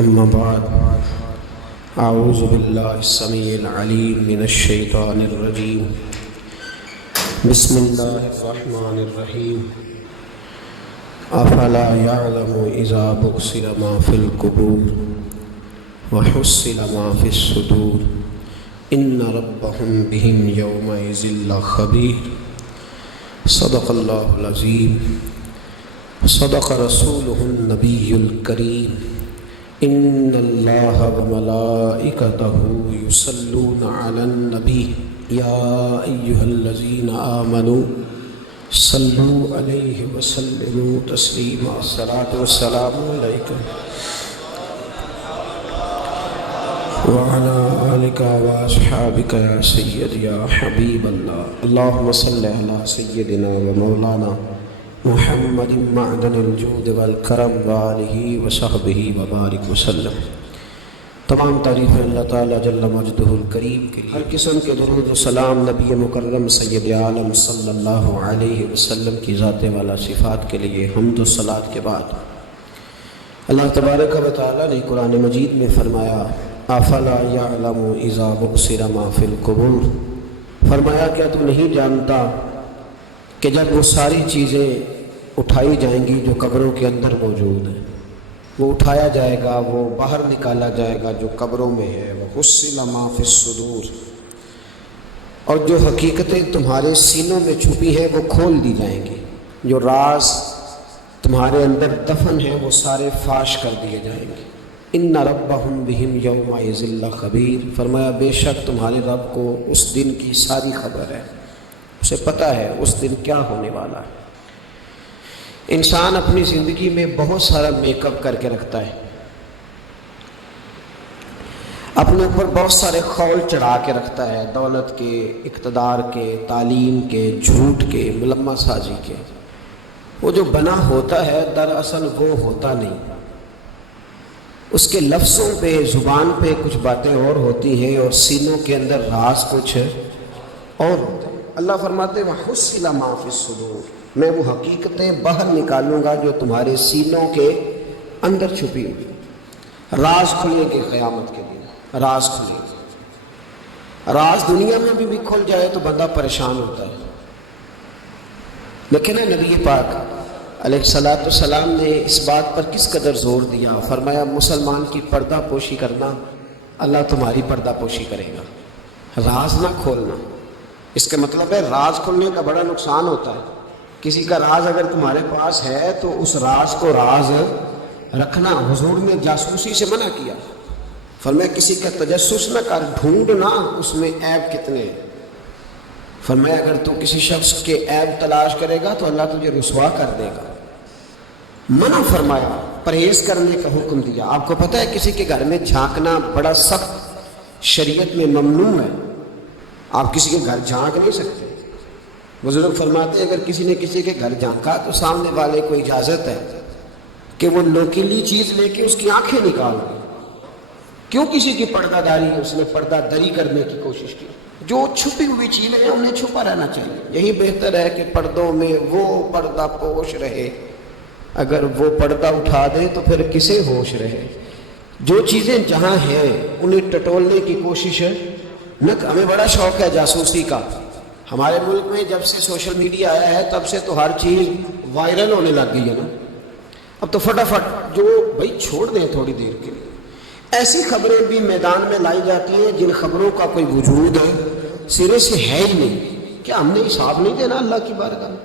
أما بعد أعوذ بالله السميع العليم من الشيطان الرجيم بسم الله الرحمن الرحيم أفلا يعلم إذا بؤثر ما في القبور وحصل ما في الصدور إن ربهم بهم يومئذ لخبير صدق الله العظيم صدق رسوله النبي الكريم ان اللہ وملائکتہ یصلون علی النبی یا ایہا الذین آمنوا صلوا علیہ وسلموا تسلیما الصلاۃ والسلام علیک وعلی آلک واصحابک یا سید یا حبیب اللہ اللہم صل علی سیدنا ومولانا محمد معدن الجود والکرم وآلہ وصحبہ وبارک وسلم۔ تمام تعریف اللہ تعالیٰ جل مجدہ الکریم کے لیے، ہر قسم کے درود و سلام نبی مکرم سید عالم صلی اللہ علیہ وسلم کی ذات والا صفات کے لیے حمد و صلات کے بعد اللہ تبارک و تعالیٰ نے قرآن مجید میں فرمایا افلا یعلم اذا بؤثر ما فی القبور، فرمایا کیا تو نہیں جانتا کہ جب وہ ساری چیزیں اٹھائی جائیں گی جو قبروں کے اندر موجود ہیں، وہ اٹھایا جائے گا، وہ باہر نکالا جائے گا جو قبروں میں ہے، وحصل ما فی الصدور، اور جو حقیقتیں تمہارے سینوں میں چھپی ہیں وہ کھول دی جائیں گی، جو راز تمہارے اندر دفن ہیں وہ سارے فاش کر دیے جائیں گے۔ ان ربہم بہم یومئذ لخبیر، فرمایا بے شک تمہارے رب کو اس دن کی ساری خبر ہے، اسے پتہ ہے اس دن کیا ہونے والا ہے۔ انسان اپنی زندگی میں بہت سارا میک اپ کر کے رکھتا ہے، اپنے اوپر بہت سارے خول چڑھا کے رکھتا ہے، دولت کے، اقتدار کے، تعلیم کے، جھوٹ کے، ملمہ سازی کے۔ وہ جو بنا ہوتا ہے دراصل وہ ہوتا نہیں، اس کے لفظوں پہ، زبان پہ کچھ باتیں اور ہوتی ہیں اور سینوں کے اندر راز کچھ اور ہوتے ہیں۔ اللہ فرماتے ہیں وَحُصِّلَ مَا فِي الصُّدُورِ، میں وہ حقیقتیں باہر نکالوں گا جو تمہارے سینوں کے اندر چھپی ہوئی۔ راز کھلیں گے قیامت کے دن، راز کھلیں گے۔ راز دنیا میں بھی کھل جائے تو بندہ پریشان ہوتا ہے، لیکن نبی پاک علیہ الصلوۃ والسلام نے اس بات پر کس قدر زور دیا، فرمایا مسلمان کی پردہ پوشی کرنا، اللہ تمہاری پردہ پوشی کرے گا، راز نہ کھولنا۔ اس کا مطلب ہے راز کھولنے کا بڑا نقصان ہوتا ہے۔ کسی کا راز اگر تمہارے پاس ہے تو اس راز کو راز رکھنا، حضور نے جاسوسی سے منع کیا، فرمایا کسی کا تجسس نہ کر، ڈھونڈنا اس میں عیب کتنے ہیں۔ فرمایا اگر تو کسی شخص کے عیب تلاش کرے گا تو اللہ تجھے رسوا کر دے گا۔ منع فرمایا، پرہیز کرنے کا حکم دیا۔ آپ کو پتہ ہے کسی کے گھر میں جھانکنا بڑا سخت شریعت میں ممنوع ہے، آپ کسی کے گھر جھانک نہیں سکتے۔ بزرگ فرماتے ہیں اگر کسی نے کسی کے گھر جھانکا تو سامنے والے کو اجازت ہے کہ وہ نوکیلی چیز لے کے اس کی آنکھیں نکال دے۔ کیوں کسی کی پردہ داری ہے، اس نے پردہ دری کرنے کی کوشش کی۔ جو چھپی ہوئی چیزیں ہیں انہیں چھپا رہنا چاہیے، یہی بہتر ہے کہ پردوں میں وہ پردہ پوش رہے، اگر وہ پردہ اٹھا دے تو پھر کسے ہوش رہے۔ جو چیزیں جہاں ہیں انہیں ٹٹولنے کی کوشش نہ۔ ہمیں بڑا شوق ہے جاسوسی کا، ہمارے ملک میں جب سے سوشل میڈیا آیا ہے تب سے تو ہر چیز وائرل ہونے لگ گئی ہے نا۔ اب تو فٹافٹ جو بھائی چھوڑ دیں تھوڑی دیر کے لیے، ایسی خبریں بھی میدان میں لائی جاتی ہیں جن خبروں کا کوئی وجود سرے سے ہے ہی نہیں۔ کیا ہم نے حساب نہیں دینا اللہ کی بارگاہ میں؟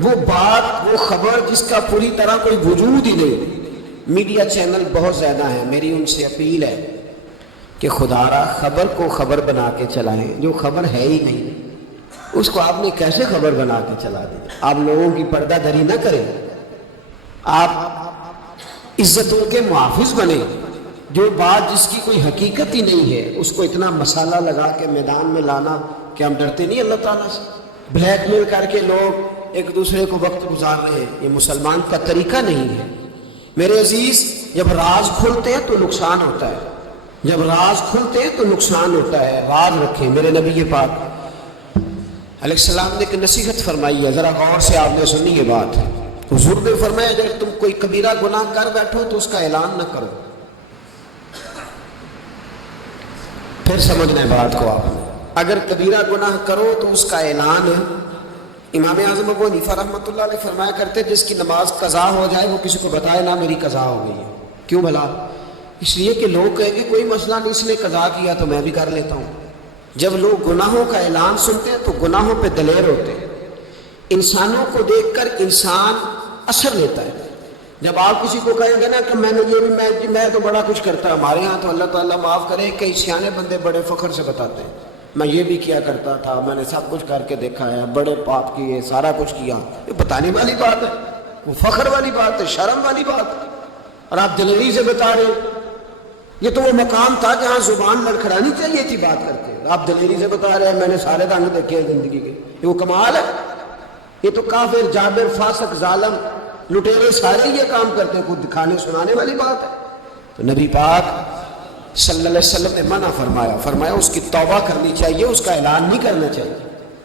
وہ بات، وہ خبر جس کا پوری طرح کوئی وجود ہی نہیں۔ میڈیا چینل بہت زیادہ ہیں، میری ان سے اپیل ہے کہ خدا را خبر کو خبر بنا کے چلائیں، جو خبر ہے ہی نہیں اس کو آپ نے کیسے خبر بنا کے چلا دی۔ آپ لوگوں کی پردہ دری نہ کریں، آپ عزتوں کے محافظ بنیں۔ جو بات جس کی کوئی حقیقت ہی نہیں ہے اس کو اتنا مسالہ لگا کے میدان میں لانا، کہ ہم ڈرتے نہیں اللہ تعالیٰ سے؟ بلیک میل کر کے لوگ ایک دوسرے کو وقت گزار رہے ہیں، یہ مسلمان کا طریقہ نہیں ہے۔ میرے عزیز، جب راز کھلتے ہیں تو نقصان ہوتا ہے، جب راز کھلتے ہیں تو نقصان ہوتا ہے۔ راز رکھیں۔ میرے نبی پاک علیہ السلام نے ایک نصیحت فرمائی ہے، ذرا غور سے آپ نے سنی یہ بات۔ حضور نے فرمایا اگر تم کوئی کبیرہ گناہ کر بیٹھو تو اس کا اعلان نہ کرو، پھر سمجھنا ہے بات کو آپ نے. اگر کبیرہ گناہ کرو تو اس کا اعلان ہے. امام اعظم ابو حنیفہ رحمۃ اللہ علیہ فرمایا کرتے جس کی نماز قضا ہو جائے وہ کسی کو بتائے نہ میری قضا ہو گئی ہے. کیوں بھلا؟ اس لیے کہ لوگ کہیں گے کوئی مسئلہ نہیں، اس نے قضا کیا تو میں بھی کر لیتا ہوں. جب لوگ گناہوں کا اعلان سنتے ہیں تو گناہوں پہ دلیر ہوتے ہیں. انسانوں کو دیکھ کر انسان اثر لیتا ہے. جب آپ کسی کو کہیں گے نا کہ میں نے یہ بھی میں تو بڑا کچھ کرتا ہوں، ہمارے ہاں تو اللہ تعالیٰ معاف کرے کئی سیانے بندے بڑے فخر سے بتاتے ہیں میں یہ بھی کیا کرتا تھا، میں نے سب کچھ کر کے دیکھا ہے، بڑے پاپ کیے، سارا کچھ کیا. یہ بتانے والی بات ہے، وہ فخر والی بات ہے، شرم والی بات ہے. اور آپ دلیری سے بتا رہے ہیں. یہ تو وہ مقام تھا جہاں زبان لڑکھڑانی چاہیے تھی بات کرتے. آپ دلیری سے بتا رہے ہیں میں نے سارے رنگ دیکھے ہیں زندگی کے. یہ وہ کمال ہے. یہ تو کافر، جابر، فاسق، ظالم، لٹیرے سارے یہ کام کرتے ہیں. کچھ دکھانے سنانے والی بات ہے. تو نبی پاک صلی اللہ علیہ وسلم نے منع فرمایا اس کی توبہ کرنی چاہیے، اس کا اعلان نہیں کرنا چاہیے،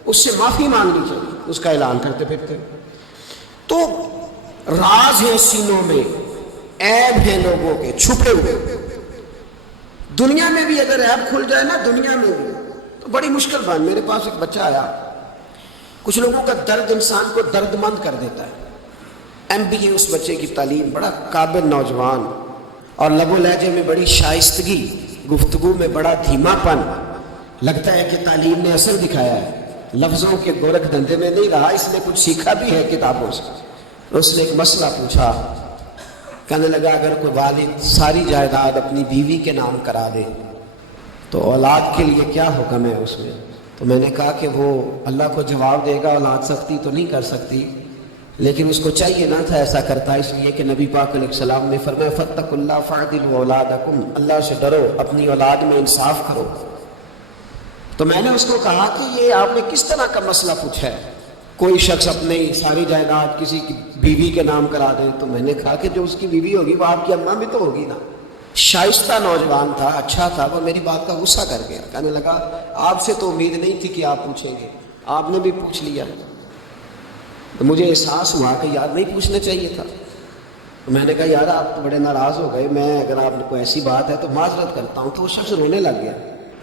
اس سے معافی مانگنی چاہیے، اس کا اعلان کرتے پھرتے. تو راز ہے سینوں میں، عیب ہیں لوگوں کے چھپے ہوئے. دنیا میں بھی اگر عیب کھل جائے نا، دنیا میں بھی تو بڑی مشکل بات. میرے پاس ایک بچہ آیا، کچھ لوگوں کا درد انسان کو درد مند کر دیتا ہے. MBA اس بچے کی تعلیم، بڑا قابل نوجوان، اور لب و لہجے میں بڑی شائستگی، گفتگو میں بڑا دھیما پن. لگتا ہے کہ تعلیم نے اثر دکھایا ہے، لفظوں کے گورکھ دھندے میں نہیں رہا، اس نے کچھ سیکھا بھی ہے کتابوں سے. اس نے ایک مسئلہ پوچھا، کہنے لگا اگر کوئی والد ساری جائیداد اپنی بیوی کے نام کرا دے تو اولاد کے لیے کیا حکم ہے اس میں؟ تو میں نے کہا کہ وہ اللہ کو جواب دے گا، اولاد سختی تو نہیں کر سکتی، لیکن اس کو چاہیے نہ تھا ایسا کرتا، اس لیے کہ نبی پاک علیہ السلام نے فرمایا فاتقوا اللہ فاعدلوا اولادکم، اللہ سے ڈرو، اپنی اولاد میں انصاف کرو. تو میں نے اس کو کہا کہ یہ آپ نے کس طرح کا مسئلہ پوچھا ہے؟ کوئی شخص اپنی ساری جائیداد کسی کی بیوی کے نام کرا دے. تو میں نے کہا کہ جو اس کی بیوی ہوگی وہ آپ کی اماں بھی تو ہوگی نا. شائستہ نوجوان تھا، اچھا تھا، وہ میری بات کا غصہ کر گیا. کہنے لگا آپ سے تو امید نہیں تھی کہ آپ پوچھیں گے، آپ نے بھی پوچھ لیا. تو مجھے احساس ہوا کہ یار نہیں پوچھنا چاہیے تھا. تو میں نے کہا یار آپ تو بڑے ناراض ہو گئے، میں اگر آپ نے کوئی ایسی بات ہے تو معذرت کرتا ہوں. تو وہ شخص رونے لگ گیا.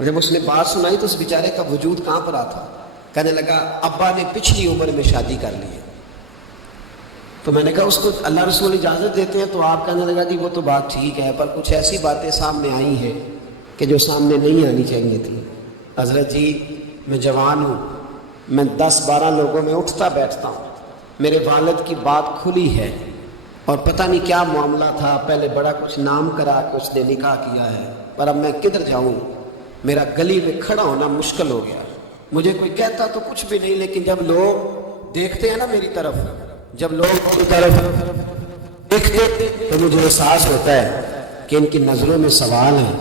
جب اس نے بات سنائی تو اس بیچارے کا وجود کہاں پر آتا. کہنے لگا ابا نے پچھلی عمر میں شادی کر لی ہے. تو میں نے کہا اس کو اللہ رسول اجازت دیتے ہیں؟ تو آپ کہنے لگا جی وہ تو بات ٹھیک ہے، پر کچھ ایسی باتیں سامنے آئی ہیں کہ جو سامنے نہیں آنی چاہیے تھی. حضرت جی میں جوان ہوں، میں 10-12 لوگوں میں اٹھتا بیٹھتا ہوں، میرے والد کی بات کھلی ہے اور پتہ نہیں کیا معاملہ تھا، پہلے بڑا کچھ نام کرا کے اس نے نکاح کیا ہے، پر اب میں کدھر جاؤں؟ میرا گلی میں کھڑا ہونا مشکل ہو گیا. مجھے کوئی کہتا تو کچھ بھی نہیں، لیکن جب لوگ دیکھتے ہیں نا میری طرف، جب لوگ میری طرف دیکھتے تو مجھے احساس ہوتا ہے کہ ان کی نظروں میں سوال ہیں.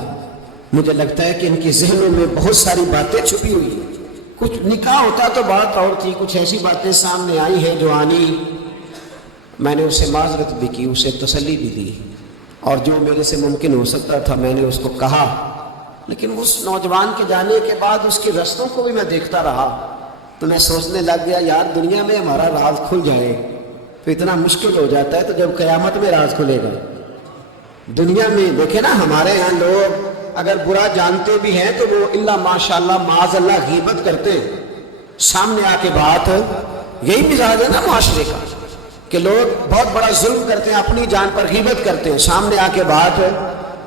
مجھے لگتا ہے کہ ان کے ذہنوں میں بہت ساری باتیں چھپی ہوئی ہیں. کچھ نکاح ہوتا تو بات اور تھی، کچھ ایسی باتیں سامنے آئی ہیں جو آنی. میں نے اسے معذرت بھی کی، اسے تسلی بھی دی، اور جو میرے سے ممکن ہو سکتا تھا میں نے اس کو کہا. لیکن اس نوجوان کے جانے کے بعد اس کے رستوں کو بھی میں دیکھتا رہا تو میں سوچنے لگ گیا یار دنیا میں ہمارا راز کھل جائے تو اتنا مشکل ہو جاتا ہے، تو جب قیامت میں راز کھلے گا. دنیا میں دیکھیں نا ہمارے ہاں لوگ اگر برا جانتے بھی ہیں تو وہ اللہ ماشاءاللہ معاذ اللہ غیبت کرتے ہیں. سامنے آ کے بات، یہی مزاج ہے نا معاشرے کا کہ لوگ بہت بڑا ظلم کرتے ہیں، اپنی جان پر غیبت کرتے ہیں. سامنے آ کے بات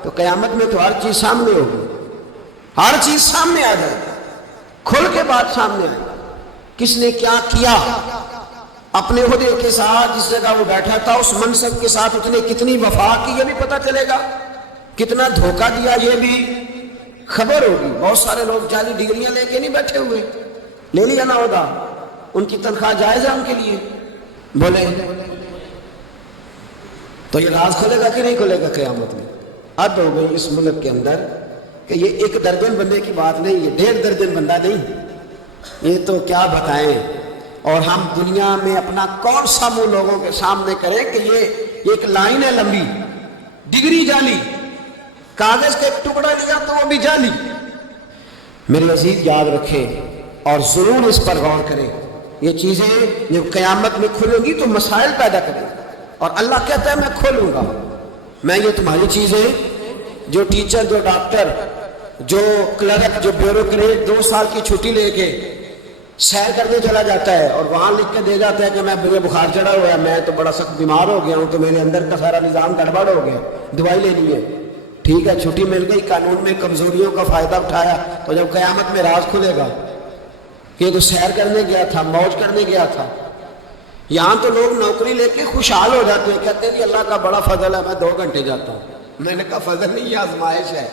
تو قیامت میں تو ہر چیز سامنے ہوگی، ہر چیز سامنے آ جائے، کھل کے بات سامنے آئے. کس نے کیا کیا اپنے عہدے کے ساتھ، جس جگہ وہ بیٹھا تھا اس منصب کے ساتھ اس نے کتنی وفا کی یہ بھی پتہ چلے گا، کتنا دھوکہ دیا یہ بھی خبر ہوگی. بہت سارے لوگ جعلی ڈگریاں لے کے نہیں بیٹھے ہوئے، لے لیا نہ عہدہ، ان کی تنخواہ جائز ہے ان کے لیے. بولے تو یہ راز کھلے گا کہ نہیں کھلے گا قیامت میں؟ حد ہو گئی اس ملک کے اندر کہ یہ 1 درجن بندے کی بات نہیں، یہ 1.5 درجن بندہ نہیں، یہ تو کیا بتائیں. اور ہم دنیا میں اپنا کون سا منہ لوگوں کے سامنے کریں کہ یہ ایک لائن ہے لمبی، ڈگری جعلی، کاغذ کا ایک ٹکڑا لیا تو وہ بھی جعلی. میرے عزیز یاد رکھیں اور ضرور اس پر غور کریں. یہ چیزیں جب قیامت میں کھلیں گی تو مسائل پیدا کریں، اور اللہ کہتا ہے میں کھولوں گا. میں یہ تمہاری چیزیں جو ٹیچر، جو ڈاکٹر، جو کلرک جو بیوروکریٹ 2 سال کی چھٹی لے کے سیر کرنے چلا جاتا ہے اور وہاں لکھ کے دے جاتا ہے کہ میں مجھے بخار چڑھا ہوا ہے, میں تو بڑا سخت بیمار ہو گیا ہوں, تو میرے اندر کا سارا نظام گڑبڑ ہو گیا, دوائی لینی ہے. ٹھیک ہے, چھٹی مل گئی, قانون میں کمزوریوں کا فائدہ اٹھایا, تو جب قیامت میں راز کھلے گا کہ یہ تو سیر کرنے گیا تھا, موج کرنے گیا تھا. یہاں تو لوگ نوکری لے کے خوشحال ہو جاتے ہیں, کہتے ہیں جی اللہ کا بڑا فضل ہے, میں 2 گھنٹے جاتا ہوں. میں نے کہا فضل نہیں, یہ آزمائش ہے,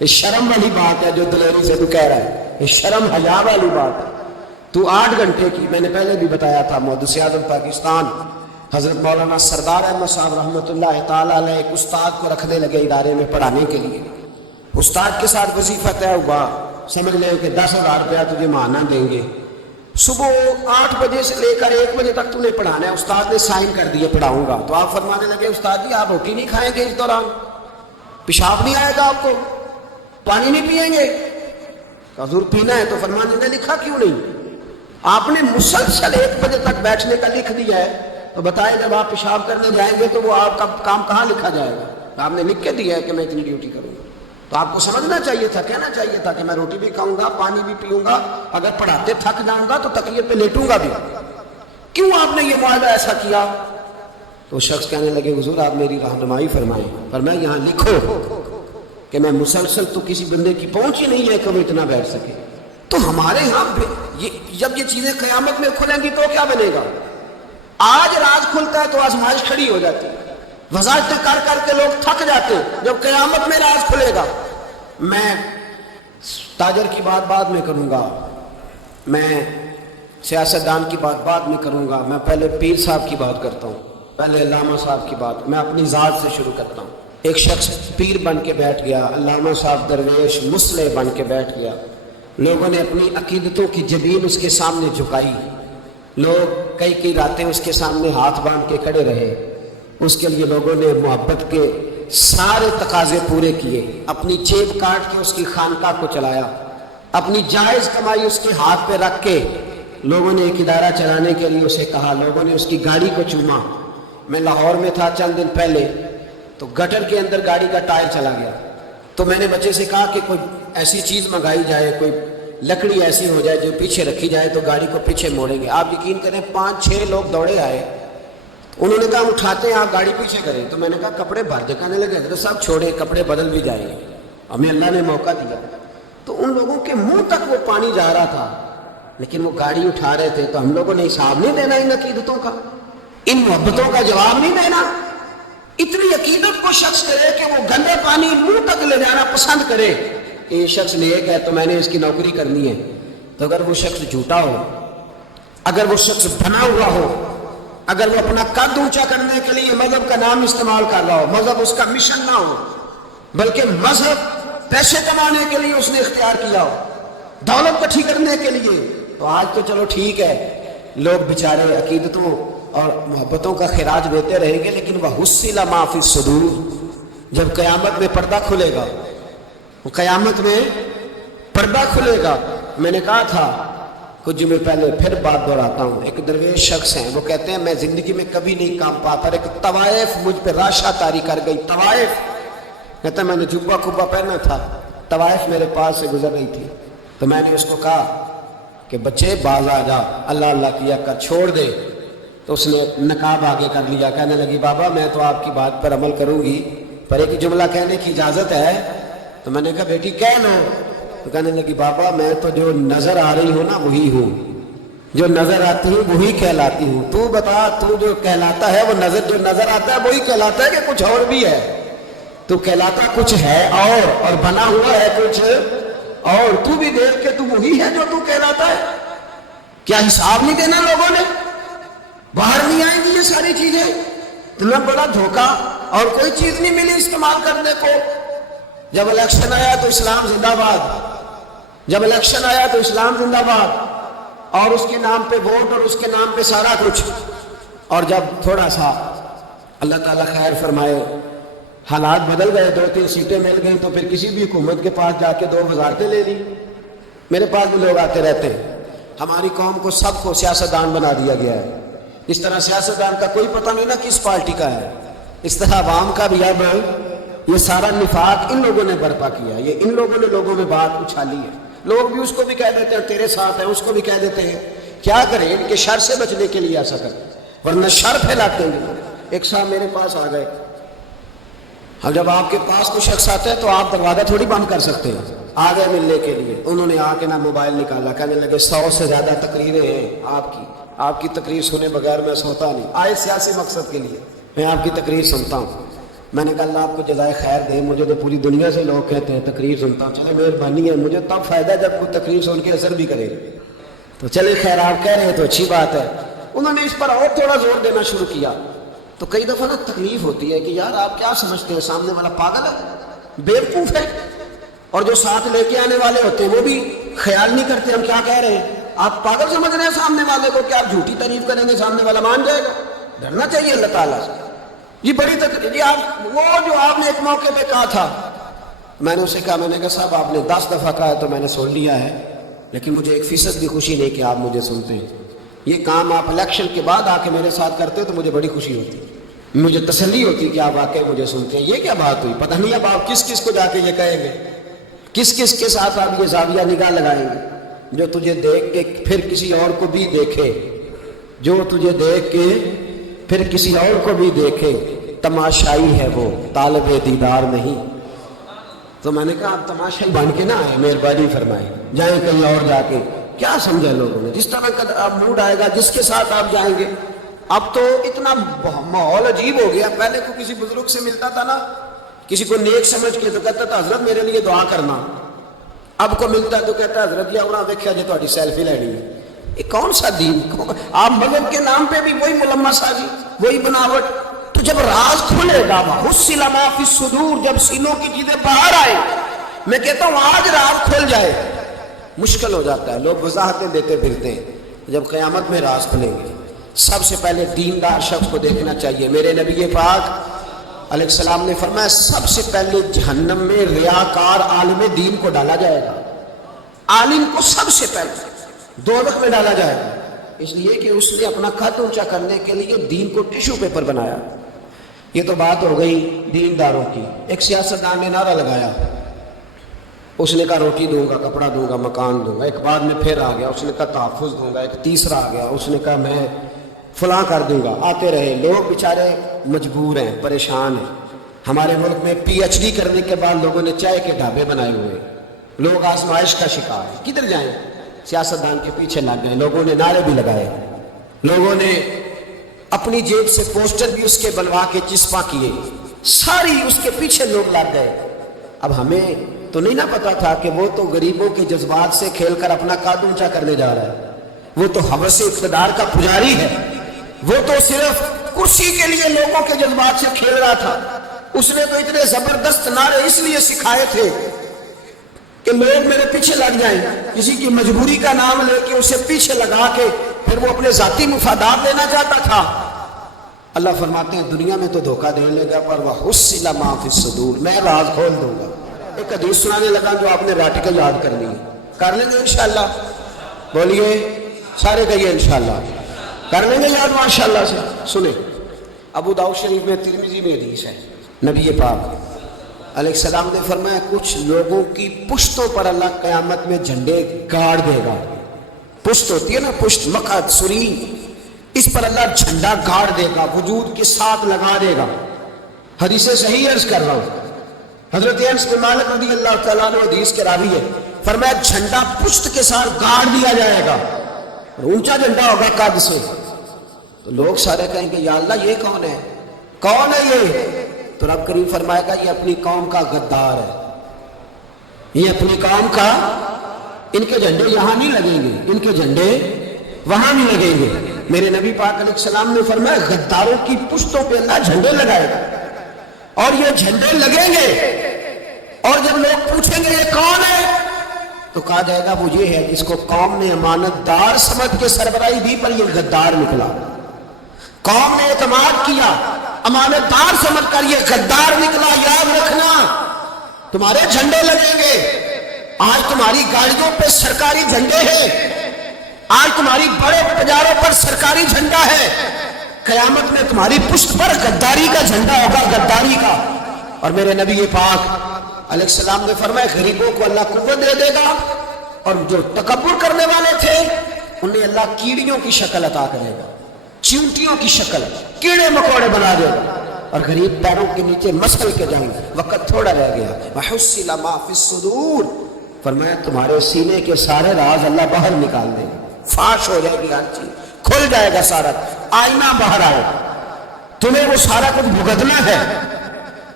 یہ شرم والی بات ہے جو دلیری سے تو کہہ رہا ہے, یہ شرم حیا والی بات ہے. تو 8 گھنٹے کی, میں نے پہلے بھی بتایا تھا, محدث اعظم پاکستان حضرت مولانا سردار احمد صاحب رحمۃ اللہ تعالیٰ علیہ ایک استاد کو رکھنے لگے ادارے میں پڑھانے کے لیے. استاد کے ساتھ وظیفہ طے ہوا, سمجھ لیں کہ 10,000 روپیہ تجھے ماہانہ دیں گے, صبح 8 بجے سے لے کر 1 بجے تک تمہیں پڑھانا ہے. استاد نے سائن کر دیے پڑھاؤں گا. تو آپ فرمانے لگے استاد جی آپ روٹی نہیں کھائیں گے اس دوران, پیشاب نہیں آئے گا آپ کو, پانی نہیں پیئیں گے؟ حضور پینا ہے. تو فرمانے نے لکھا کیوں نہیں؟ آپ نے مسلسل 1 بجے تک بیٹھنے کا لکھ دیا ہے, تو بتائیں جب آپ پیشاب کرنے جائیں گے تو وہ آپ کا کام کہاں لکھا جائے گا؟ آپ نے لکھ کے دیا ہے کہ میں اتنی ڈیوٹی کروں گا. تو آپ کو سمجھنا چاہیے تھا, کہنا چاہیے تھا کہ میں روٹی بھی کھاؤں گا, پانی بھی پیوں گا, اگر پڑھاتے تھک جاؤں گا تو تکیے پہ لیٹوں گا بھی. کیوں آپ نے یہ معاہدہ ایسا کیا؟ تو شخص کہنے لگے حضور آپ میری رہنمائی فرمائیں. پر میں یہاں لکھو کہ میں مسلسل, تو کسی بندے کی پہنچ ہی نہیں ہے کہ وہ اتنا بیٹھ سکے. تو ہمارے ہاں جب یہ چیزیں قیامت میں کھلیں گی تو کیا بنے گا؟ آج راز کھلتا ہے تو آزمائش کھڑی ہو جاتی ہے, وظائفیں کر کر کے لوگ تھک جاتے ہیں. جب قیامت میں راز کھلے گا, میں تاجر کی بات بعد میں کروں گا, میں سیاستدان کی بات بعد میں کروں گا, میں پہلے پیر صاحب کی بات کرتا ہوں, پہلے علامہ صاحب کی بات, میں اپنی ذات سے شروع کرتا ہوں. ایک شخص پیر بن کے بیٹھ گیا, علامہ صاحب درویش مصلح بن کے بیٹھ گیا. لوگوں نے اپنی عقیدتوں کی جبین اس کے سامنے جھکائی, لوگ کئی راتیں اس کے سامنے ہاتھ باندھ کے کھڑے رہے. اس کے لیے لوگوں نے محبت کے سارے تقاضے پورے کیے, اپنی جیب کاٹ کے اس کی خانقاہ کو چلایا, اپنی جائز کمائی اس کے ہاتھ پہ رکھ کے لوگوں نے ایک ادارہ چلانے کے لیے اسے کہا. لوگوں نے اس کی گاڑی کو چوما. میں لاہور میں تھا چند دن پہلے, تو گٹر کے اندر گاڑی کا ٹائر چلا گیا. تو میں نے بچے سے کہا کہ کوئی ایسی چیز منگائی جائے, کوئی لکڑی ایسی ہو جائے جو پیچھے رکھی جائے تو گاڑی کو پیچھے موڑیں گے. آپ یقین کریں 5-6 لوگ دوڑے آئے, انہوں نے کہا ہم اٹھاتے ہیں, آپ گاڑی پیچھے کریں. تو میں نے کہا کپڑے بھر دکھانے لگے, حضرت صاحب چھوڑے, کپڑے بدل بھی جائیں گے, ہمیں اللہ نے موقع دیا. تو ان لوگوں کے منہ تک وہ پانی جا رہا تھا, لیکن وہ گاڑی اٹھا رہے تھے. تو ہم لوگوں نے حساب نہیں دینا ان عقیدتوں کا, ان محبتوں کا جواب نہیں دینا. اتنی عقیدت کو شخص کرے کہ وہ گندے پانی منہ تک لے جانا پسند کرے کہ یہ شخص نیک ہے تو میں نے اس کی نوکری کرنی ہے. تو اگر وہ شخص جھوٹا ہو, اگر وہ شخص بنا ہوا ہو, اگر وہ اپنا قد اونچا کرنے کے لیے مذہب کا نام استعمال کر رہا ہو, مذہب اس کا مشن نہ ہو, بلکہ مذہب پیسے کمانے کے لیے اس نے اختیار کیا ہو, دولت اکٹھی کرنے کے لیے, تو آج تو چلو ٹھیک ہے, لوگ بیچارے عقیدتوں اور محبتوں کا خراج دیتے رہیں گے, لیکن وہ حصل ما فی الصدور, جب قیامت میں پردہ کھلے گا, قیامت میں پردہ کھلے گا. میں نے کہا تھا کچھ جمعے پہلے, پھر بات دہراتا ہوں. ایک درویش شخص ہیں, وہ کہتے ہیں میں زندگی میں کبھی نہیں کام پاتا, ایک طوائف مجھ پہ راشا طاری کر گئی. طوائف کہتا ہے میں نے جبہ کبا پہنا تھا, طوائف میرے پاس سے گزر رہی تھی, تو میں نے اس کو کہا کہ بچے باز آ جا, اللہ اللہ کیا کر, چھوڑ دے. تو اس نے نقاب آگے کر لیا, کہنے لگی بابا میں تو آپ کی بات پر عمل کروں گی, پر ایک جملہ کہنے کی اجازت ہے. تو میں نے کہا بیٹی کہنا. تو کہنے لگی بابا میں تو جو نظر آ رہی ہوں نا وہی ہوں, جو نظر آتی ہوں وہی کہلاتی ہوں. تو بتا, تو جو کہلاتا ہے وہ جو نظر آتا ہے وہی کہلاتا ہے کہ کچھ اور بھی ہے؟ تو کہلاتا کچھ ہے اور بنا ہوا ہے کچھ اور. تو بھی دیکھ کے تو وہی ہے جو تو کہلاتا ہے. کیا حساب نہیں دینا لوگوں نے؟ باہر نہیں آئیں گی یہ ساری چیزیں. اتنا بڑا دھوکہ, اور کوئی چیز نہیں ملی استعمال کرنے کو. جب الیکشن آیا تو اسلام زندہ باد, جب الیکشن آیا تو اسلام زندہ باد, اور اس کے نام پہ ووٹ اور اس کے نام پہ سارا کچھ. اور جب تھوڑا سا اللہ تعالیٰ خیر فرمائے حالات بدل گئے, 2-3 سیٹیں مل گئیں, تو پھر کسی بھی حکومت کے پاس جا کے 2 وزارتیں لے لی. میرے پاس بھی لوگ آتے رہتے ہیں. ہماری قوم کو سب کو سیاستدان بنا دیا گیا ہے. اس طرح سیاستدان کا کوئی پتہ نہیں نا کس پارٹی کا ہے, اس طرح عوام کا بھی اب یہ سارا نفاق ان لوگوں نے برپا کیا، یہ ان لوگوں نے لوگوں میں بات اچھالی ہے. لوگ بھی اس کو بھی کہہ دیتے ہیں تیرے ساتھ ہیں، اس کو بھی کہہ دیتے ہیں. کیا کریں؟ ان کے شر سے بچنے کے لیے ایسا کریں، ورنہ شر پھیلاتے ہیں. ایک صاحب میرے پاس آ گئے. اب جب آپ کے پاس کوئی شخص آتا ہے تو آپ دروازہ تھوڑی بند کر سکتے ہیں. آ گئے ملنے کے لیے. انہوں نے آ کے نہ موبائل نکالا، کہنے لگے 100 سے زیادہ تقریریں ہیں آپ کی تقریر سنے بغیر میں سوتا نہیں. آئے سیاسی مقصد کے لیے میں آپ کی تقریر سنتا ہوں. میں نے کہا اللہ آپ کو جزائے خیر دے، مجھے تو پوری دنیا سے لوگ کہتے ہیں تقریر سنتا ہوں. چلے مہربانی ہے، مجھے تب فائدہ ہے جب کوئی تقریر سن کے اثر بھی کرے. تو چلے خیر، آپ کہہ رہے ہیں تو اچھی بات ہے. انہوں نے اس پر اور تھوڑا زور دینا شروع کیا. تو کئی دفعہ نا تکلیف ہوتی ہے کہ یار آپ کیا سمجھتے ہیں سامنے والا پاگل ہے، بیوقوف ہے، اور جو ساتھ لے کے آنے والے ہوتے ہیں وہ بھی خیال نہیں کرتے ہم کیا کہہ رہے ہیں. آپ پاگل سمجھ رہے ہیں سامنے والے کو کہ آپ جھوٹی تعریف کریں گے سامنے والا مان جائے گا. ڈرنا چاہیے اللہ تعالیٰ سے. یہ بڑی تکلیف. یہ آپ وہ جو آپ نے ایک موقع پہ کہا تھا، میں نے اسے کہا، میں نے کہا صاحب آپ نے 10 دفعہ کہا ہے تو میں نے سن لیا ہے، لیکن مجھے 1% بھی خوشی نہیں کہ آپ مجھے سنتے ہیں. یہ کام آپ الیکشن کے بعد آ کے میرے ساتھ کرتے تو مجھے بڑی خوشی ہوتی، مجھے تسلی ہوتی کہ آپ واقعی مجھے سنتے ہیں. یہ کیا بات ہوئی؟ پتہ نہیں اب آپ کس کس کو جا کے یہ کہیں گے، کس کس کے ساتھ آپ یہ زاویہ نگاہ لگائیں گے. جو تجھے دیکھ کے پھر کسی اور کو بھی دیکھے، جو تجھے دیکھ کے پھر کسی اور کو بھی دیکھے، تماشائی ہے وہ، طالب دیدار نہیں. تو میں نے کہا آپ تماشائی بن کے نہ آئے، مہربانی فرمائیں، جائیں کہیں اور جا کے. کیا سمجھا لوگوں نے؟ جس طرح کا آپ موڈ آئے گا، جس کے ساتھ آپ جائیں گے. اب تو اتنا ماحول عجیب ہو گیا. پہلے کو کسی بزرگ سے ملتا تھا نا، کسی کو نیک سمجھ کے تو کہتا تھا حضرت میرے لیے دعا کرنا. اب کو ملتا ہے تو کہتا ہے حضرت جی آؤ دیکھا جی تھوڑی سیلفی لینی ہے. یہ کون سا دین؟ آپ مذہب کے نام پہ بھی وہی ملمس سازی، وہی بناوٹ. تو جب راز کھلے گا، حصل ما فی الصدور، جب سینوں کی چیزیں باہر آئے، میں کہتا ہوں آج راز کھل جائے. مشکل ہو جاتا ہے، لوگ وضاحتیں دیتے پھرتے ہیں. جب قیامت میں راز کھلیں گے، سب سے پہلے دیندار شخص کو دیکھنا چاہیے. میرے نبی پاک علیہ السلام نے فرمایا سب سے پہلے جہنم میں ریاکار عالم دین کو ڈالا جائے گا. عالم کو سب سے پہلے دوزخ میں ڈالا جائے گا، اس لیے کہ اس نے اپنا قد اونچا کرنے کے لیے دین کو ٹیشو پیپر بنایا. یہ تو بات ہو گئی دینداروں کی. ایک سیاستدان نے نعرہ لگایا، اس نے کہا روٹی دوں گا، کپڑا دوں گا، مکان دوں گا. ایک بعد میں پھر آ گیا، اس نے کہا تحفظ دوں گا. ایک تیسرا آ گیا، اس نے کہا میں فلاں کر دوں گا. آتے رہے. لوگ بیچارے مجبور ہیں، پریشان ہیں. ہمارے ملک میں PhD کرنے کے بعد لوگوں نے چائے کے ڈھابے بنائے ہوئے. لوگ آزمائش کا شکار ہیں. کدھر جائیں؟ سیاستدان کے پیچھے لگ گئے. لوگوں نے نعرے بھی لگائے، لوگوں نے اپنی جیب سے پوسٹر بھی اس کے بنوا کے چسپاں کیے، ساری اس کے پیچھے لوگ لگ گئے. اب ہمیں تو نہیں نہ پتا تھا کہ وہ تو غریبوں کے جذبات سے کھیل کر اپنا قد اونچا کرنے جا رہا ہے. وہ تو ہوس اقتدار کا پجاری ہے. وہ تو صرف کرسی کے لیے لوگوں کے جذبات سے کھیل رہا تھا. اس نے تو اتنے زبردست نعرے اس لیے سکھائے تھے کہ لوگ میرے پیچھے لگ جائیں. کسی کی مجبوری کا نام لے کے اسے پیچھے لگا کے پھر وہ اپنے ذاتی مفادات لینا چاہتا تھا. اللہ فرماتے ہیں دنیا میں تو دھوکہ دینے لگا، پر وَحُصِّلَ مَا فِي الصُّدُورِ، میں راز کھول دوں گا. ایک حدیث سنانے لگا جو آپ نے راٹی کا یاد کرنی ہے. کر لیں گے انشاءاللہ؟ بولیے سارے کہیے انشاءاللہ. کر لیں گے یاد ماشاءاللہ سے؟ سنیں، ابو داؤد شریف میں، ترمذی میں حدیث ہے. نبی پاک علیہ السلام نے فرمایا کچھ لوگوں کی پشتوں پر اللہ قیامت میں جھنڈے گاڑ دے گا. پشت ہوتی ہے نا، پشت، مقعد، سری، اس پر اللہ جھنڈا گاڑ دے گا، وجود کے ساتھ لگا دے گا. حدیث صحیح عرض کر رہا ہوں. حضرت انس بن مالک رضی اللہ تعالیٰ عنہ حدیث کے راوی ہے، فرمایا جھنڈا پشت کے ساتھ گاڑ دیا جائے گا، اور اونچا جھنڈا ہوگا قد سے. تو لوگ سارے کہیں گے یا اللہ یہ کون ہے؟ کون ہے یہ؟ تو رب کریم فرمائے گا یہ اپنی قوم کا غدار ہے، یہ اپنی قوم کا. ان کے جھنڈے یہاں نہیں لگیں گے، ان کے جھنڈے وہاں نہیں لگیں گے. میرے نبی پاک علیہ السلام نے فرمایا غداروں کی پشتوں پہ اللہ جھنڈے لگائے گا، اور یہ جھنڈے لگیں گے، اور جب لوگ پوچھیں گے یہ کون ہے تو کہا جائے گا وہ یہ ہے جس کو قوم نے امانت دار سمجھ کے سربراہی دی پر یہ غدار نکلا. قوم نے اعتماد کیا، امانت دار سمجھ کر یہ غدار نکلا. یاد رکھنا تمہارے جھنڈے لگیں گے. آج تمہاری گاڑیوں پہ سرکاری جھنڈے ہیں، آج تمہاری بڑے بازاروں پر سرکاری جھنڈا ہے. قیامت میں تمہاری پشت پر غداری کا جھنڈا ہوگا، غداری کا. اور میرے نبی پاک علیہ السلام نے فرمایا غریبوں کو اللہ قوت دے دے گا، اور جو تکبر کرنے والے تھے انہیں اللہ کیڑیوں کی شکل عطا کرے گا، چیونٹیوں کی شکل، کیڑے مکوڑے بنا دے گا، اور غریب پیروں کے نیچے مسل کے جائیں گے۔ وقت تھوڑا رہ گیا۔ وَحُصِّلَ مَا فِي الصُّدُورِ، فرمایا تمہارے سینے کے سارے راز اللہ باہر نکال دے گا، فاش ہو جائے گی ہر چیز، کھل جائے گا سارا، آئینہ باہر آئے گا، تمہیں وہ سارا کچھ بھگتنا ہے۔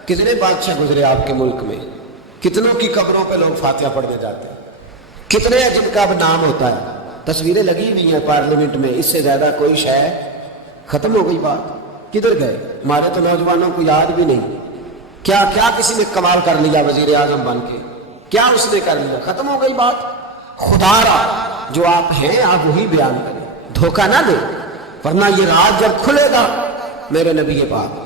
کتنے بادشاہ گزرے آپ کے ملک میں، کتنوں کی قبروں پہ لوگ فاتحہ پڑھنے جاتے ہیں، کتنے ہیں جن کا اب نام ہوتا ہے، تصویریں لگی ہوئی ہیں پارلیمنٹ میں، اس سے زیادہ کوئی شے ختم ہو گئی بات۔ کدھر گئے ہمارے تو نوجوانوں کو یاد بھی نہیں، کیا کیا کسی نے کمال کر لیا وزیر اعظم بن کے، کیا اس نے کر لیا، ختم ہو گئی بات۔ خدا را جو آپ ہیں آپ وہی بیان کریں، دھوکہ نہ دیں، ورنہ یہ راز جب کھلے گا۔ میرے نبی پاک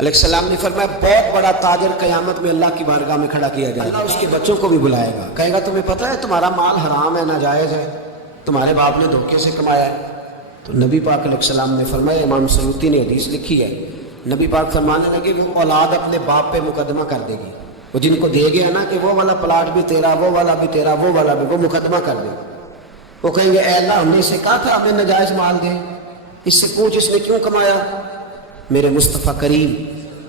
علیہ السلام نے فرمایا بہت بڑا تاجر قیامت میں اللہ کی بارگاہ میں کھڑا کیا جائے گا، اللہ اس کے بچوں کو بھی بلائے گا، کہے گا تمہیں پتہ ہے تمہارا مال حرام ہے، ناجائز ہے، تمہارے باپ نے دھوکے سے کمایا ہے۔ تو نبی پاک علیہ السلام نے فرمایا، امام سیوطی نے حدیث لکھی ہے، نبی پاک فرمانے لگے وہ اولاد اپنے باپ پہ مقدمہ کر دے گی، وہ جن کو دے گیا نا کہ وہ والا پلاٹ بھی تیرا، وہ والا بھی تیرا، وہ والا بھی، وہ مقدمہ کر دے گا۔ وہ کہیں گے اے اللہ ہم نے اسے کہا تھا ہمیں ناجائز مال دے، اس سے پوچھ اس نے کیوں کمایا۔ میرے مصطفیٰ کریم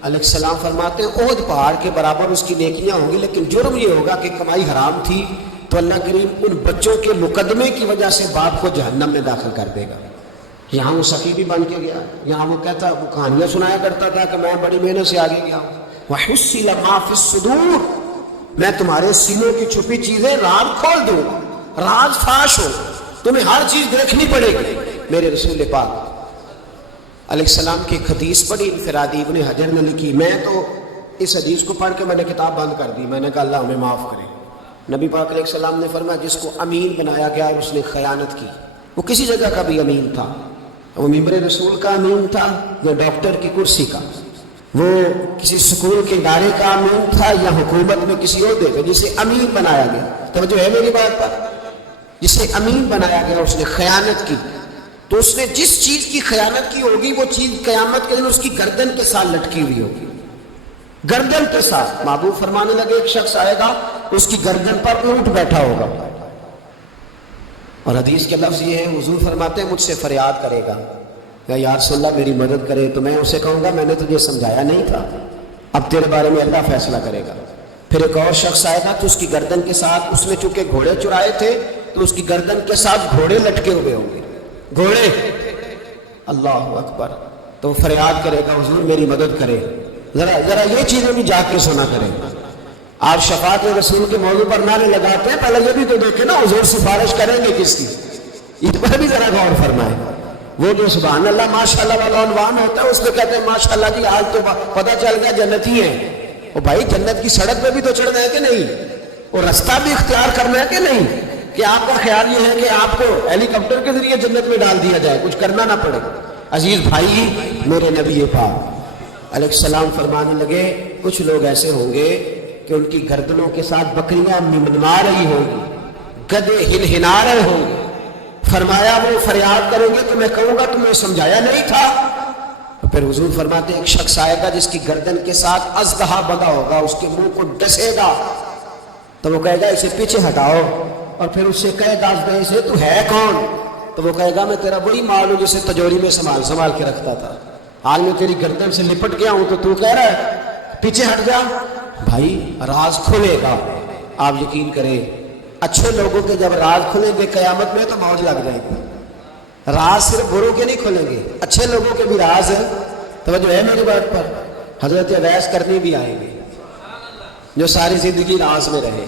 علیہ السلام فرماتے ہیں احد پہاڑ کے برابر اس کی نیکیاں ہوں گی، لیکن جرم یہ ہوگا کہ کمائی حرام تھی، تو اللہ کریم ان بچوں کے مقدمے کی وجہ سے باپ کو جہنم میں داخل کر دے گا۔ یہاں وہ سخی بھی بن کے گیا، یہاں وہ کہتا وہ کہانیاں سنایا کرتا تھا کہ میں بڑی محنت سے آگے گیا ہوں۔ وَحُصِّلَ مَا فِي الصُّدُورِ، میں تمہارے سینوں کی چھپی چیزیں راز کھول دوں، راز فاش ہو، تمہیں ہر چیز دیکھنی پڑے گی۔ میرے رسول پاک علیہ السلام کی ایک حدیث بڑی انفرادی ابن حجر نے لکھی، میں تو اس حدیث کو پڑھ کے میں نے کتاب بند کر دی، میں نے کہا اللہ ہمیں معاف کرے۔ نبی پاک علیہ السلام نے فرمایا جس کو امین بنایا گیا اور اس نے خیانت کی، وہ کسی جگہ کا بھی امین تھا، وہ ممبر رسول کا امین تھا یا ڈاکٹر کی کرسی کا، وہ کسی سکول کے ادارے کا امین تھا یا حکومت میں کسی عہدے پہ، جسے امین بنایا گیا، توجہ ہے میری بات پر، جسے امین بنایا گیا اس نے خیانت کی، تو اس نے جس چیز کی خیانت کی ہوگی وہ چیز قیامت کے دن اس کی گردن کے ساتھ لٹکی ہوئی ہوگی، گردن کے ساتھ۔ محبوب فرمانے لگے ایک شخص آئے گا اس کی گردن پر اونٹ بیٹھا ہوگا، اور حدیث کے لفظ یہ ہے حضور فرماتے ہیں مجھ سے فریاد کرے گا یا رسول اللہ میری مدد کرے، تو میں اسے کہوں گا میں نے تجھے سمجھایا نہیں تھا، اب تیرے بارے میں اللہ فیصلہ کرے گا۔ پھر ایک اور شخص آئے گا تو اس کی گردن کے ساتھ، اس نے چونکہ گھوڑے چرائے تھے تو اس کی گردن کے ساتھ گھوڑے لٹکے ہوئے ہوں گے، گھوڑے، اللہ اکبر، تو وہ فریاد کرے گا حضور میری مدد کرے۔ ذرا یہ چیزیں بھی جا کے سنا کریں۔ آپ شفاعت رسول کے موضوع پر نعرے لگاتے ہیں، پہلے یہ بھی تو دیکھیں نا حضور سفارش کریں گے کس کی، اس پر بھی ذرا غور فرمائیں۔ وہ جو سبحان اللہ ماشاءاللہ والا عنوان ہوتا ہے اس میں کہتے ہیں ماشاءاللہ جی آج تو پتہ چل گیا جنتی ہیں۔ وہ بھائی جنت کی سڑک پہ بھی تو چڑھنا ہے کہ نہیں، اور رستہ بھی اختیار کرنا ہے کہ نہیں، کہ آپ کا خیال یہ ہے کہ آپ کو ہیلی کاپٹر کے ذریعے جنت میں ڈال دیا جائے، کچھ کرنا نہ پڑے۔ عزیز بھائی میرے نبی پاک علیہ السلام فرمانے لگے کچھ لوگ ایسے ہوں گے کہ ان کی گردنوں کے ساتھ بکریاں منمنا رہی ہوں گی، گدھے ہنہنا رہے ہوں گے، فرمایا وہ فریاد کریں گے تو میں کہوں گا تمہیں سمجھایا نہیں تھا۔ پھر حضور فرماتے ایک شخص آئے گا جس کی گردن کے ساتھ اژدہا بندھا ہوگا، اس کے منہ کو ڈسے گا، تو وہ کہے گا اسے پیچھے ہٹاؤ، اور پھر اس سے کہے گا اسے تو ہے کون، تو وہ کہے گا میں تیرا وہی مال ہوں جسے تجوری میں سنبھال کے رکھتا تھا، حال میں تیری گردن سے لپٹ گیا ہوں تو کہہ رہا ہے پیچھے ہٹ جا۔ بھائی راز کھلے گا، آپ یقین کریں اچھے لوگوں کے جب راز کھلیں گے قیامت میں تو موج لگ جائے گی۔ راز صرف بروں کے نہیں کھلیں گے، اچھے لوگوں کے بھی راز ہے، توجہ ہے میری بات پر۔ حضرت اویس کرنی بھی آئیں گے جو ساری زندگی راز میں رہے،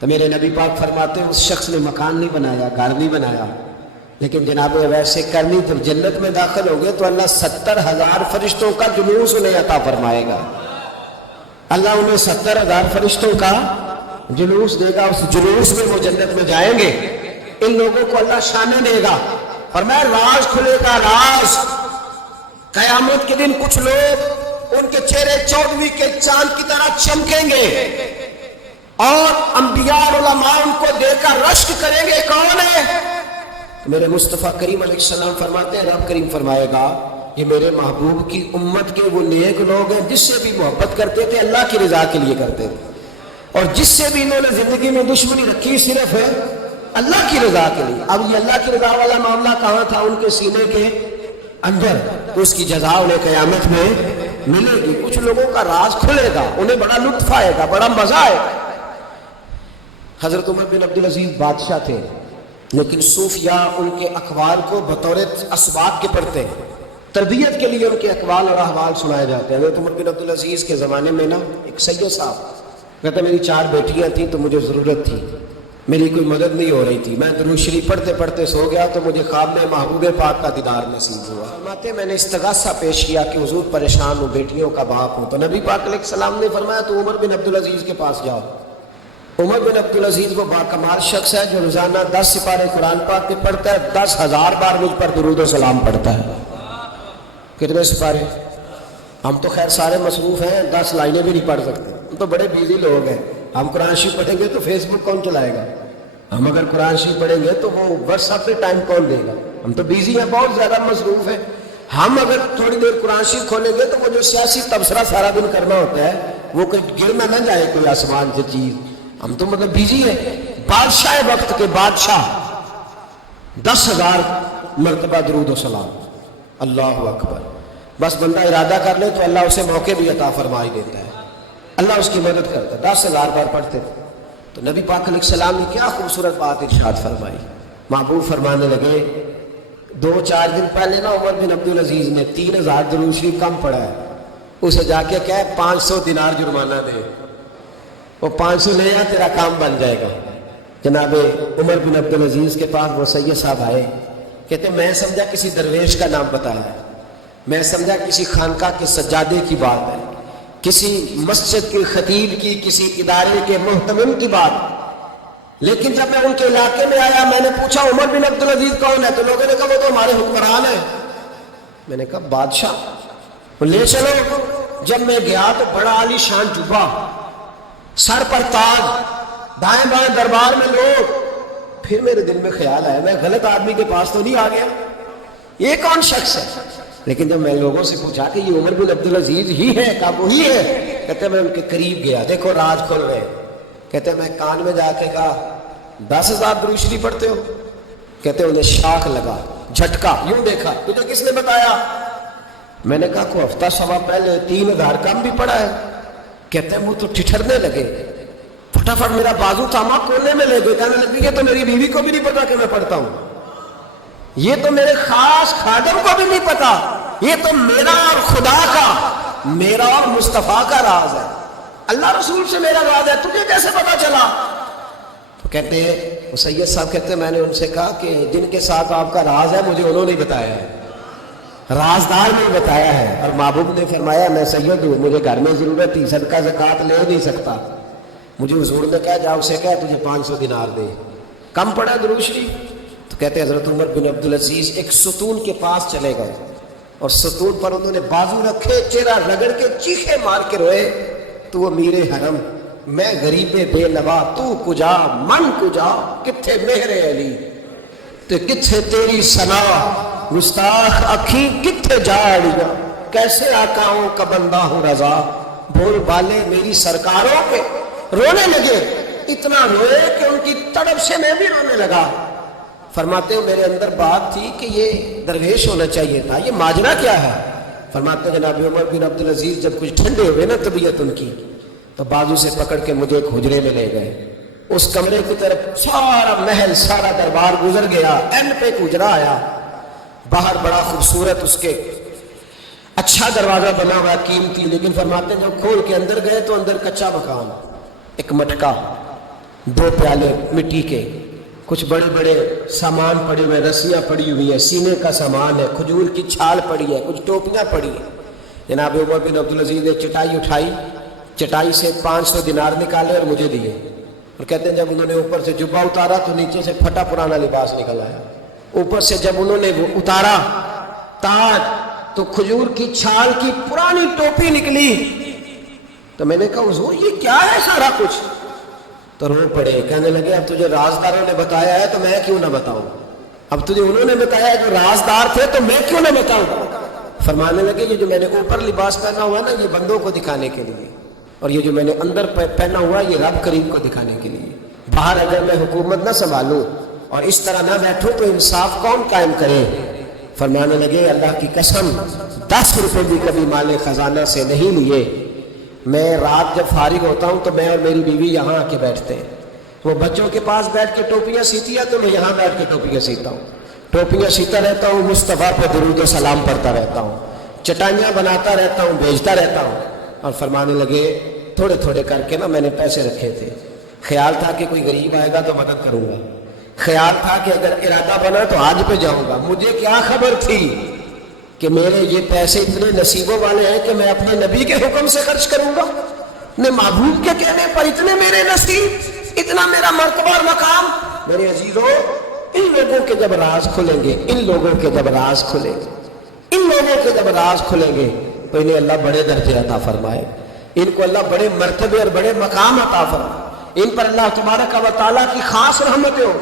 تو میرے نبی پاک فرماتے ہیں اس شخص نے مکان نہیں بنایا، گھر نہیں بنایا، لیکن جناب ویسے کرنی جب جنت میں داخل ہو گئے تو اللہ 70,000 فرشتوں کا جلوس انہیں عطا فرمائے گا، اللہ انہیں 70,000 فرشتوں کا جلوس دے گا، اس جلوس میں وہ جنت میں جائیں گے، ان لوگوں کو اللہ شانیں دے گا، فرمایا راز کھلے گا، راز۔ قیامت کے دن کچھ لوگ ان کے چہرے 14ویں کے چاند کی طرح چمکیں گے، اور انبیاء اور علماء ان کو دیکھ کر رشک کریں گے کون ہے؟ میرے مصطفیٰ کریم علیہ السلام فرماتے ہیں رب کریم فرمائے گا یہ میرے محبوب کی امت کے وہ نیک لوگ ہیں جس سے بھی محبت کرتے تھے اللہ کی رضا کے لیے کرتے تھے، اور جس سے بھی انہوں نے زندگی میں دشمنی رکھی صرف ہے اللہ کی رضا کے لیے۔ اب یہ اللہ کی رضا والا معاملہ کہاں تھا؟ ان کے سینے کے اندر، تو اس کی جزا انہیں قیامت میں ملے گی۔ کچھ لوگوں کا راز کھلے گا، انہیں بڑا لطف آئے گا، بڑا مزہ آئے گا۔ حضرت عمر بن عبدالعزیز بادشاہ تھے، لیکن صوفیاء ان کے اقوال کو بطور اسباب کے پڑھتے ہیں، تربیت کے لیے ان کے اقوال اور احوال سنائے جاتے ہیں۔ حضرت عمر بن عبدالعزیز کے زمانے میں نا ایک سید صاحب کہتے میری 4 بیٹیاں تھیں تو مجھے ضرورت تھی، میری کوئی مدد نہیں ہو رہی تھی، میں درود شریف پڑھتے پڑھتے سو گیا تو مجھے خواب میں محبوب پاک کا دیدار نصیب ہوا۔ فرماتے میں نے استغاثہ پیش کیا کہ حضور پریشان ہوں، بیٹیوں کا باپ ہوں، تو نبی پاک علیہ السلام نے فرمایا تو عمر بن عبدالعزیز کے پاس جاؤ۔ عمر بن عبدالعزیز وہ باکمال شخص ہے جو روزانہ 10 سپارے قرآن پاک کے پڑھتا ہے، 10,000 بار مجھ پر درود و سلام پڑھتا ہے۔ کتنے سپارے؟ ہم تو خیر سارے مصروف ہیں، 10 لائنیں بھی نہیں پڑھ سکتے، ہم تو بڑے بیزی لوگ ہیں۔ ہم قرآن شریف پڑھیں گے تو فیس بک کون چلائے گا؟ ہم اگر قرآن شریف پڑھیں گے تو وہ واٹس ایپ پہ ٹائم کون دے گا؟ ہم تو بیزی ہیں، بہت زیادہ مصروف ہیں۔ ہم اگر تھوڑی دیر قرآن شریف کھولیں گے تو وہ جو سیاسی تبصرہ سارا دن کرنا ہوتا ہے وہ کوئی گر میں نہ جائے کوئی آسمان سے چیز، ہم تو مطلب بیزی ہیں۔ بادشاہ وقت کے بادشاہ 10,000 مرتبہ درود و سلام، اللہ اکبر۔ بس بندہ ارادہ کر لے تو اللہ اسے موقع بھی عطا فرما ہی دیتا ہے، اللہ اس کی مدد کرتا ہے۔ 10,000 بار پڑھتے تھے تو نبی پاک علیہ السلام نے کیا خوبصورت بات ارشاد فرمائی۔ محبوب فرمانے لگے 2-4 دن پہلے نا عمر بن عبدالعزیز نے 3,000 درود شریف کم پڑھا ہے، اسے جا کے کہے 500 دینار جرمانہ دے، وہ 500 لے آ تیرا کام بن جائے گا۔ جناب عمر بن عبدالعزیز کے پاس وہ سید صاحب آئے، کہتے میں سمجھا کسی درویش کا نام بتایا ہے، میں سمجھا کسی خانقاہ کے سجادے کی بات ہے، کسی مسجد کے خطیب کی، کسی ادارے کے محتمم کی بات، لیکن جب میں ان کے علاقے میں آیا میں نے پوچھا عمر بن عبدالعزیز کون ہے تو لوگوں نے کہا وہ تو ہمارے حکمران ہیں۔ میں نے کہا بادشاہ، وہ لے چلو۔ جب میں گیا تو بڑا عالی شان جبہ، سر پر تاج، دائیں بائیں دربار میں لوگ۔ پھر میرے دل میں خیال آیا میں غلط آدمی کے پاس تو نہیں آ گیا، یہ کون شخص ہے؟ لیکن جب میں لوگوں سے پوچھا کہ یہ عمر بن عبدالعزیز ہی ہے، کہا وہی ہے۔ کہتے میں ان کے قریب گیا، دیکھو راز کھل رہے ہیں۔ کہتے میں کان میں جا کے کہا 10,000 درود شریف پڑھتے ہو؟ کہتے انہیں شاخ لگا، جھٹکا، یوں دیکھا تجھے کس نے بتایا؟ میں نے کہا کوئی ہفتہ سوا پہلے 3,000 کم بھی پڑھا ہے۔ کہتے ہیں وہ تو ٹھٹھرنے لگے، فٹافٹ میرا بازو تھاما، کونے میں لے گئے، کہنے لگے یہ تو میری بیوی کو بھی نہیں پتا کہ میں پڑھتا ہوں، یہ تو میرے خاص خادم کو بھی نہیں پتا، یہ تو میرا اور خدا کا، میرا اور مصطفیٰ کا راز ہے، اللہ رسول سے میرا راز ہے، تجھے کیسے پتا چلا؟ تو کہتے ہیں وہ سید صاحب کہتے ہیں میں نے ان سے کہا کہ جن کے ساتھ آپ کا راز ہے مجھے انہوں نے بتایا ہے، رازدار نے بتایا ہے۔ اور محبوب نے فرمایا میں سید ہوں، مجھے گھر میں ضرورت تھی، صدقہ زکوٰۃ لے نہیں سکتا، مجھے حضور نے کہا جا اسے کہا تجھے 500 دینار دے، کم پڑا درود شریف؟ تو کہتے ہیں حضرت عمر بن عبدالعزیز ایک ستون کے پاس چلے گئے اور ستون پر انہوں نے بازو رکھے، چہرہ رگڑ کے چیخے مار کے روئے، تو وہ میر حرم، میں غریب بے نوا، تو کجا من کجا، کتھے مہر علی تے کتھے تیری ثنا، گستاخ اکھی کتھے جاڑیاں، کیسے آقاؤں کا بندہ ہوں رضا، بول بالے میری سرکاروں کے۔ رونے لگے، اتنا روئے کہ ان کی تڑپ سے میں بھی رونے لگا۔ فرماتے ہیں میرے اندر بات تھی کہ یہ درویش ہونا چاہیے تھا، یہ ماجرا کیا ہے؟ فرماتے ہیں جناب عمر بن عبدالعزیز جب کچھ ٹھنڈے ہوئے نا طبیعت ان کی، تو بازو سے پکڑ کے مجھے ایک حجرے میں لے گئے، اس کمرے کی طرف سارا محل سارا دربار گزر گیا، اینڈ پہ ایک حجرا آیا، باہر بڑا خوبصورت اس کے اچھا دروازہ بنا ہوا قیمتی، لیکن فرماتے ہیں جب کھول کے اندر گئے تو اندر کچا مکان، ایک مٹکا، 2 پیالے مٹی کے، کچھ بڑے بڑے سامان پڑے ہوئے، رسیاں پڑی ہوئی ہیں، سینے کا سامان ہے، کھجور کی چھال پڑی ہے، کچھ ٹوپیاں پڑی ہیں۔ جناب عمر بن عبدالعزیز نے چٹائی اٹھائی، چٹائی سے 500 دینار نکالے اور مجھے دیے، اور کہتے ہیں جب انہوں نے اوپر سے جبہ اتارا تو نیچے سے پھٹا پرانا لباس نکل آیا، اوپر سے جب انہوں نے وہ اتارا تاج تو کھجور کی چھال کی پرانی ٹوپی نکلی، تو میں نے کہا حضور یہ کیا ہے سارا کچھ؟ تو رو پڑے، کہنے لگے اب تجھے رازداروں نے بتایا ہے تو میں کیوں نہ بتاؤں، اب تجھے انہوں نے بتایا ہے جو رازدار تھے تو میں کیوں نہ بتاؤں؟ فرمانے لگے یہ جو میں نے اوپر لباس پہنا ہوا ہے نا، یہ بندوں کو دکھانے کے لیے، اور یہ جو میں نے اندر پہنا ہوا ہے یہ رب کریم کو دکھانے کے لیے۔ باہر اگر میں حکومت نہ سنبھالوں اور اس طرح نہ بیٹھوں تو انصاف کون قائم کرے؟ فرمانے لگے اللہ کی قسم 10 روپے بھی کبھی مال خزانہ سے نہیں لیے۔ میں رات جب فارغ ہوتا ہوں تو میں اور میری بیوی یہاں آ کے بیٹھتے ہیں، وہ بچوں کے پاس بیٹھ کے ٹوپیاں سیتی ہے تو میں یہاں بیٹھ کے ٹوپیاں سیتا ہوں، ٹوپیاں سیتا رہتا ہوں، مصطفیٰ پہ درود و سلام پڑھتا رہتا ہوں، چٹائیاں بناتا رہتا ہوں، بھیجتا رہتا ہوں۔ اور فرمانے لگے تھوڑے تھوڑے کر کے نا میں نے پیسے رکھے تھے، خیال تھا کہ کوئی غریب آئے گا تو مدد کروں گا، خیال تھا کہ اگر ارادہ بنا تو آج پہ جاؤں گا۔ مجھے کیا خبر تھی کہ میرے یہ پیسے اتنے نصیبوں والے ہیں کہ میں اپنے نبی کے حکم سے خرچ کروں گا، اپنے محبوب کے کہنے پر اتنے میرے نصیب، اتنا میرا مرتبہ اور مقام۔ میرے عزیزوں، ان لوگوں کے جب راز کھلیں گے، ان لوگوں کے جب راز کھلیں گے، ان لوگوں کے جب راز کھلیں گے تو انہیں اللہ بڑے درجے عطا فرمائے، ان کو اللہ بڑے مرتبے اور بڑے مقام عطا فرمائے، ان پر اللہ تبارک و تعالیٰ کی خاص رحمتیں ہو۔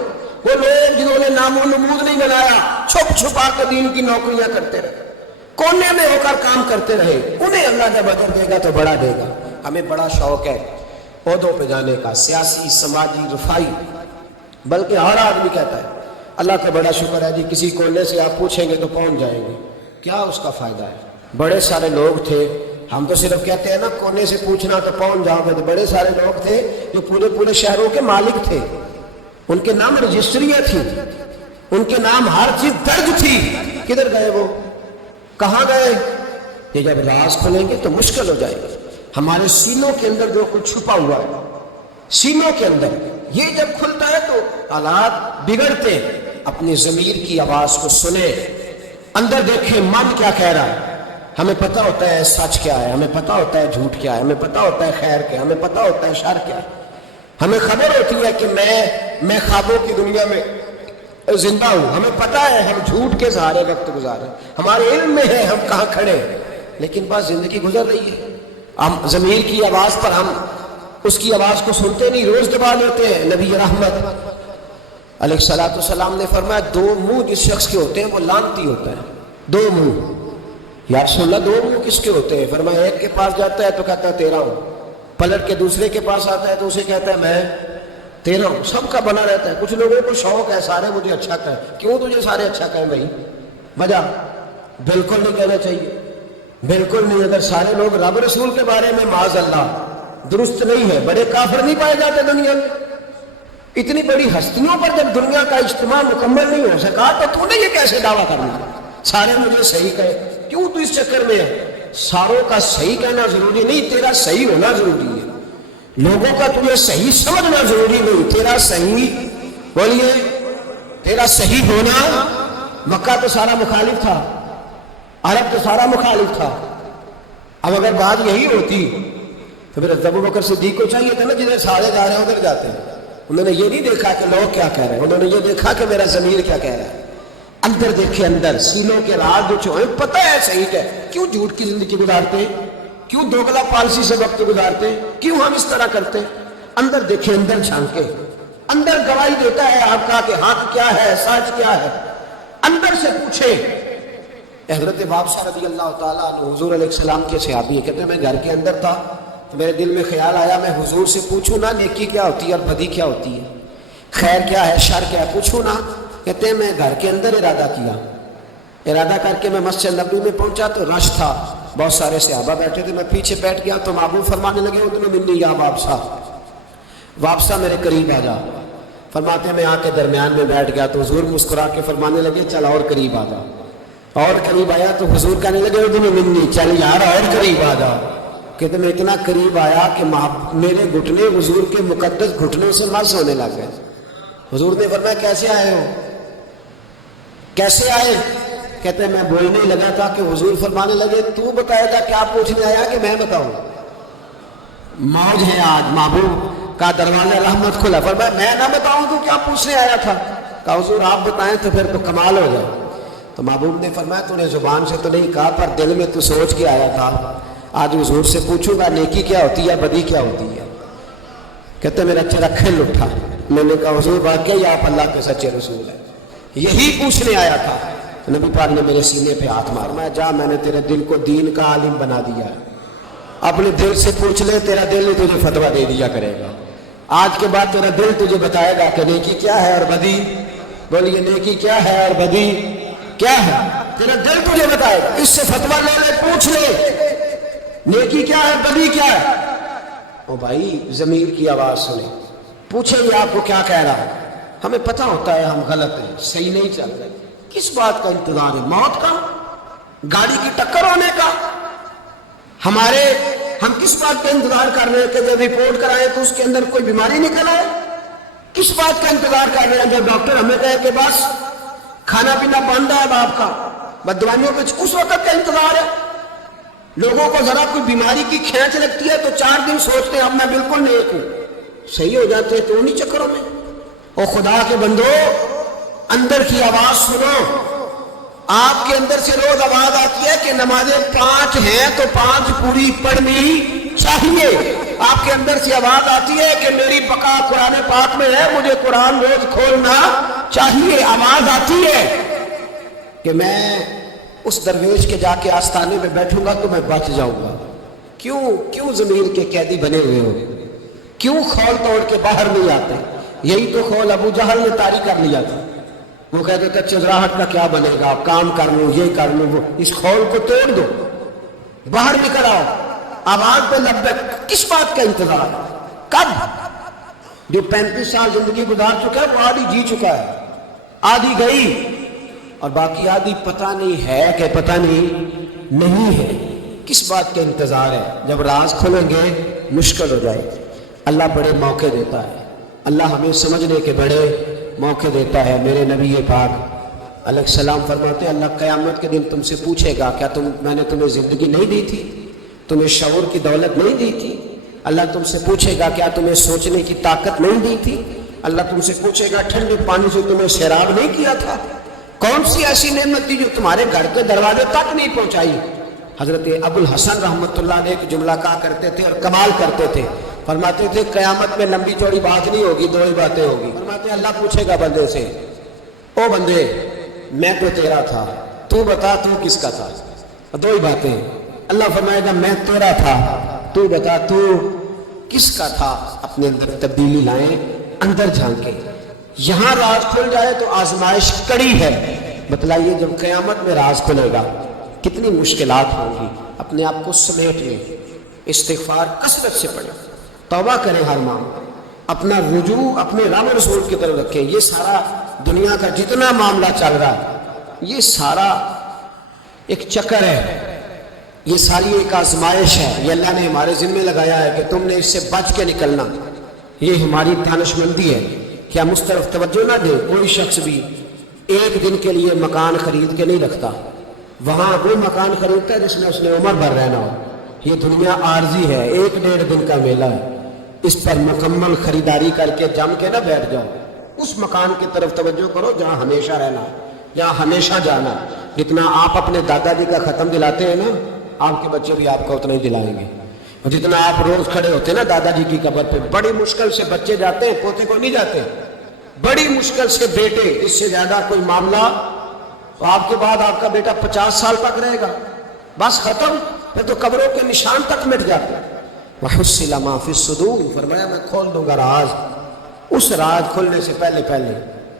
وہ لوگ جنہوں نے نام و نمود نہیں بنایا، چھپ چھپا کے دین کی نوکریاں کرتے رہے، کونے میں ہو کر کام کرتے رہے، انہیں اللہ جب اجر دے گا تو بڑا دے گا۔ ہمیں بڑا شوق ہے عہدوں پہ جانے کا، سیاسی، سماجی، رفائی، بلکہ ہر آدمی کہتا ہے اللہ کا بڑا شکر ہے جی کسی کونے سے آپ پوچھیں گے تو پہنچ جائیں گے۔ کیا اس کا فائدہ ہے؟ بڑے سارے لوگ تھے، ہم تو صرف کہتے ہیں نا کونے سے پوچھنا تو پہنچ جاؤ گے، تو بڑے سارے لوگ تھے جو پورے شہروں کے مالک تھے، ان کے نام رجسٹریاں تھیں، ان کے نام ہر چیز درج تھی۔ کدھر گئے وہ؟ کہاں گئے؟ یہ جب راز کھلیں گے تو مشکل ہو جائے گا۔ ہمارے سینوں کے اندر جو کچھ چھپا ہوا ہے، سینوں کے اندر، یہ جب کھلتا ہے تو حالات بگڑتے ہیں۔ اپنی ضمیر کی آواز کو سنیں، اندر دیکھیں من کیا کہہ رہا ہے۔ ہمیں پتہ ہوتا ہے سچ کیا ہے، ہمیں پتہ ہوتا ہے جھوٹ کیا ہے، ہمیں پتہ ہوتا ہے خیر کیا ہے، ہمیں پتہ ہوتا ہے شر کیا ہے۔ ہمیں خبر ہوتی ہے کہ میں خوابوں کی دنیا میں زندہ ہوں، ہمیں پتہ ہے ہم جھوٹ کے سہارے وقت گزارے، ہمارے علم میں ہے ہم کہاں کھڑے ہیں، لیکن بس زندگی گزر رہی ہے۔ ہم ضمیر کی آواز پر ہم اس کی آواز کو سنتے نہیں، روز دبا لیتے ہیں۔ نبی رحمت علیہ الصلوۃ والسلام نے فرمایا 2 منہ جس شخص کے ہوتے ہیں وہ لعنتی ہوتا ہے۔ 2 منہ، یا رسول اللہ 2 منہ کس کے ہوتے ہیں؟ فرمایا ایک کے پاس جاتا ہے تو کہتا ہے تیرا ہوں، پلٹ کے دوسرے کے پاس آتا ہے تو اسے کہتا ہے میں تیرا ہوں۔ سب کا بنا رہتا ہے۔ کچھ لوگوں کو شوق ہے سارے مجھے اچھا کہیں، کیوں تجھے سارے اچھا کہیں بھائی؟ وجہ بالکل نہیں کہنا چاہیے، بالکل نہیں۔ اگر سارے لوگ رب رسول کے بارے میں معاذ اللہ درست نہیں ہے، بڑے کافر نہیں پائے جاتے دنیا میں؟ اتنی بڑی ہستیوں پر جب دنیا کا اجتماع مکمل نہیں ہو سکا تو نے یہ کیسے دعویٰ کرنا سارے مجھے صحیح کہے؟ کیوں تو اس چکر میں ہے؟ ساروں کا صحیح کہنا ضروری نہیں، تیرا صحیح ہونا ضروری ہے۔ لوگوں کا تمہیں صحیح سمجھنا ضروری نہیں، تیرا صحیح، بولیے، تیرا صحیح ہونا۔ مکہ تو سارا مخالف تھا، عرب تو سارا مخالف تھا۔ اب اگر بات یہی ہوتی تو پھر ابو بکر صدیق کو چاہیے تھا نا جدھر سارے جا رہے ہیں ادھر جاتے ہیں۔ انہوں نے یہ نہیں دیکھا کہ لوگ کیا کہہ رہے ہیں، انہوں نے یہ دیکھا کہ میرا ضمیر کیا کہہ رہا ہے۔ اندر دیکھے، اندر سینوں کے راز جو چھوئے، پتہ ہے صحیح کہ کیوں جھوٹ کی زندگی گزارتے، کیوں دوگلا پالسی سے وقت گزارتے، کیوں ہم اس طرح کرتے۔ اندر دیکھے، اندر جھانکے، اندر گواہی دیتا ہے آپ کا کہ حق کیا ہے، سچ کیا ہے۔ اندر سے پوچھے۔ حضرت وابصہ رضی اللہ تعالیٰ عنہ حضور علیہ السلام کے صحابی ہیں، کہتے ہیں میں گھر کے اندر تھا تو میرے دل میں خیال آیا میں حضور سے پوچھوں نا نیکی کیا ہوتی ہے اور بدی کیا ہوتی ہے، خیر کیا ہے، شر کیا ہے، پوچھوں نا۔ کہتے ہیں میں گھر کے اندر ارادہ کیا، ارادہ کر کے میں مسجد نبوی میں پہنچا تو رش تھا، بہت سارے صحابہ بیٹھے تھے، میں پیچھے بیٹھ گیا تو محبوب فرمانے لگے ادنو منی یا وابصہ، وابصہ میرے قریب آ جا۔ فرماتے ہیں میں آ کے درمیان میں بیٹھ گیا تو حضور مسکرا کے فرمانے لگے چل اور قریب آ جا۔ اور قریب آیا تو حضور کہنے لگے ادنو منی، چل یار اور قریب آ جا۔ کہتے میں اتنا قریب آیا کہ میرے گھٹنے حضور کے مقدس گھٹنوں سے مس ہونے لگ گئے۔ حضور نے فرمایا کیسے آئے ہو، کیسے آئے؟ کہتے ہیں میں بولنے لگا تھا کہ حضور فرمانے لگے تو بتایا تھا کیا پوچھنے آیا کہ میں بتاؤں؟ موج ہے آج، محبوب کا دروازہ رحمت کھلا۔ فرمایا میں نہ بتاؤں تو کیا پوچھنے آیا تھا؟ کہا حضور آپ بتائیں تو پھر تو کمال ہو جائے۔ تو محبوب نے فرمایا تو نے زبان سے تو نہیں کہا پر دل میں تو سوچ کے آیا تھا، آج حضور سے پوچھوں گا نیکی کیا ہوتی ہے، بدی کیا ہوتی ہے۔ کہتے میرا چہرہ کھل اٹھا، میں نے کہا حضور واقعی آپ اللہ کے سچے رسول ہیں، یہی پوچھنے آیا تھا۔ نبی پاک نے میرے سینے پہ ہاتھ مارا، میں جا، میں نے تیرے دل کو دین کا عالم بنا دیا ہے، اپنے دل سے پوچھ لے، تیرا دل ہی تجھے فتویٰ دے دیا کرے گا۔ آج کے بعد تیرا دل تجھے بتائے گا کہ نیکی کیا ہے اور بدی، بولیے نیکی کیا ہے اور بدی کیا ہے، تیرا دل تجھے بتائے گا۔ اس سے فتویٰ لے لے، پوچھ لے نیکی کیا ہے بدی کیا ہے۔ او بھائی ضمیر کی آواز سنیں، پوچھیں گے آپ کو کیا کہہ رہا ہے، ہمیں پتہ ہوتا ہے ہم غلط ہیں، صحیح نہیں چل رہے، کس بات کا انتظار ہے؟ موت کا، گاڑی کی ٹکر ہونے کا؟ ہم کس بات کا انتظار کر رہے ہیں کہ جب رپورٹ کرائیں تو اس کے اندر کوئی بیماری نکل آئے؟ کس بات کا انتظار کر رہے ہیں جب ڈاکٹر ہمیں کہے کہ بس کھانا پینا بند ہے اب آپ کا، بددوائیوں پہ اس وقت کا انتظار ہے؟ لوگوں کو ذرا کوئی بیماری کی کھینچ لگتی ہے تو 4 دن سوچتے ہیں اب میں بالکل نیک ہوں، صحیح ہو جاتے ہیں تو انہی چکروں میں۔ اور خدا کے بندو اندر کی آواز سنو، آپ کے اندر سے روز آواز آتی ہے کہ نمازیں 5 ہیں تو 5 پوری پڑھنی چاہیے، آپ کے اندر سے آواز آتی ہے کہ میری بقا قرآن پاک میں ہے، مجھے قرآن روز کھولنا چاہیے، آواز آتی ہے کہ میں اس درویش کے جا کے آستانے میں بیٹھوں گا تو میں بچ جاؤں گا۔ کیوں ضمیر کے قیدی بنے ہوئے ہو؟ کیوں خول توڑ کے باہر نہیں آتے؟ یہی تو خول ابو جہل نے طاری کر لیا تھا، وہ کہتے تھے چزراہٹ کا کیا بنے گا، کام کر لوں، یہ کر لوں، وہ اس خول کو توڑ دو، باہر نکل آؤ، آواز پہ لبیک۔ کس بات کا انتظار؟ کب؟ جو 35 سال زندگی گزار چکا ہے وہ آدھی جی چکا ہے، آدھی گئی اور باقی آدھی پتہ نہیں ہے کہ پتہ نہیں ہے۔ کس بات کے انتظار ہے؟ جب راز کھولیں گے مشکل ہو جائے گی۔ اللہ بڑے موقع دیتا ہے، اللہ ہمیں سمجھنے کے بڑے موقع دیتا ہے۔ میرے نبی پاک علیہ السلام فرماتے ہیں اللہ قیامت کے دن تم سے پوچھے گا کیا میں نے تمہیں زندگی نہیں دی تھی، تمہیں شعور کی دولت نہیں دی تھی؟ اللہ تم سے پوچھے گا کیا تمہیں سوچنے کی طاقت نہیں دی تھی؟ اللہ تم سے پوچھے گا ٹھنڈے پانی سے تمہیں سیراب نہیں کیا تھا؟ کون سی ایسی نعمت تھی جو تمہارے گھر کے دروازے تک نہیں پہنچائی؟ حضرت ابو الحسن رحمۃ اللہ علیہ ایک جملہ کہا کرتے تھے اور کمال کرتے تھے، فرماتے تھے قیامت میں لمبی چوڑی بات نہیں ہوگی، 2 ہی باتیں ہوگی۔ فرماتے ہیں اللہ پوچھے گا بندے سے، او بندے میں تو تیرا تھا، تو بتا تو کس کا تھا؟ 2 ہی باتیں۔ اللہ فرمائے گا میں تیرا تھا، تو بتا تو کس کا تھا؟ اپنے اندر تبدیلی لائیں، اندر جھانکیں۔ یہاں راز کھل جائے تو آزمائش کڑی ہے، بتلائیے جب قیامت میں راز کھلے گا کتنی مشکلات ہوں گی۔ اپنے آپ کو سمیٹ لیں، استغفار کثرت سے پڑھیں، توبہ کریں ہر ماہ، اپنا رجوع اپنے رب رسول کی طرف رکھیں۔ یہ سارا دنیا کا جتنا معاملہ چل رہا ہے یہ سارا ایک چکر ہے، یہ ساری ایک آزمائش ہے، یہ اللہ نے ہمارے ذمہ لگایا ہے کہ تم نے اس سے بچ کے نکلنا۔ یہ ہماری دانش مندی ہے کہ ہم اس طرف توجہ نہ دیں۔ کوئی شخص بھی ایک دن کے لیے مکان خرید کے نہیں رکھتا، وہاں وہ مکان خریدتا ہے جس میں اس نے عمر بھر رہنا ہو۔ یہ دنیا عارضی ہے، 1-1.5 دن کا میلہ ہے، اس پر مکمل خریداری کر کے جم کے نہ بیٹھ جاؤ، اس مکان کی طرف توجہ کرو جہاں ہمیشہ رہنا، جہاں ہمیشہ جانا۔ جتنا آپ اپنے دادا جی کا ختم دلاتے ہیں نا، آپ کے بچے بھی آپ کا اتنا ہی دلائیں گے۔ اور جتنا آپ روز کھڑے ہوتے ہیں نا دادا جی کی قبر پہ، بڑی مشکل سے بچے جاتے ہیں، پوتے کو نہیں جاتے، بڑی مشکل سے بیٹے، اس سے زیادہ کوئی معاملہ۔ تو آپ کے بعد آپ کا بیٹا 50 سال تک رہے گا، بس ختم، پھر تو قبروں کے نشان تک مٹ جاتے ہیں۔ وَحُصِّلَ مَا فِي الصُّدُورِ، فرمایا میں کھول دوں گا راز۔ اس راز کھلنے سے پہلے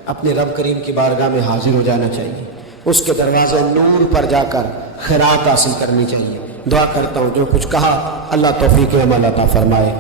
اپنے رب کریم کی بارگاہ میں حاضر ہو جانا چاہیے، اس کے دروازے نور پر جا کر خیرات حاصل کرنی چاہیے۔ دعا کرتا ہوں جو کچھ کہا اللہ توفیق عمل عطا فرمائے۔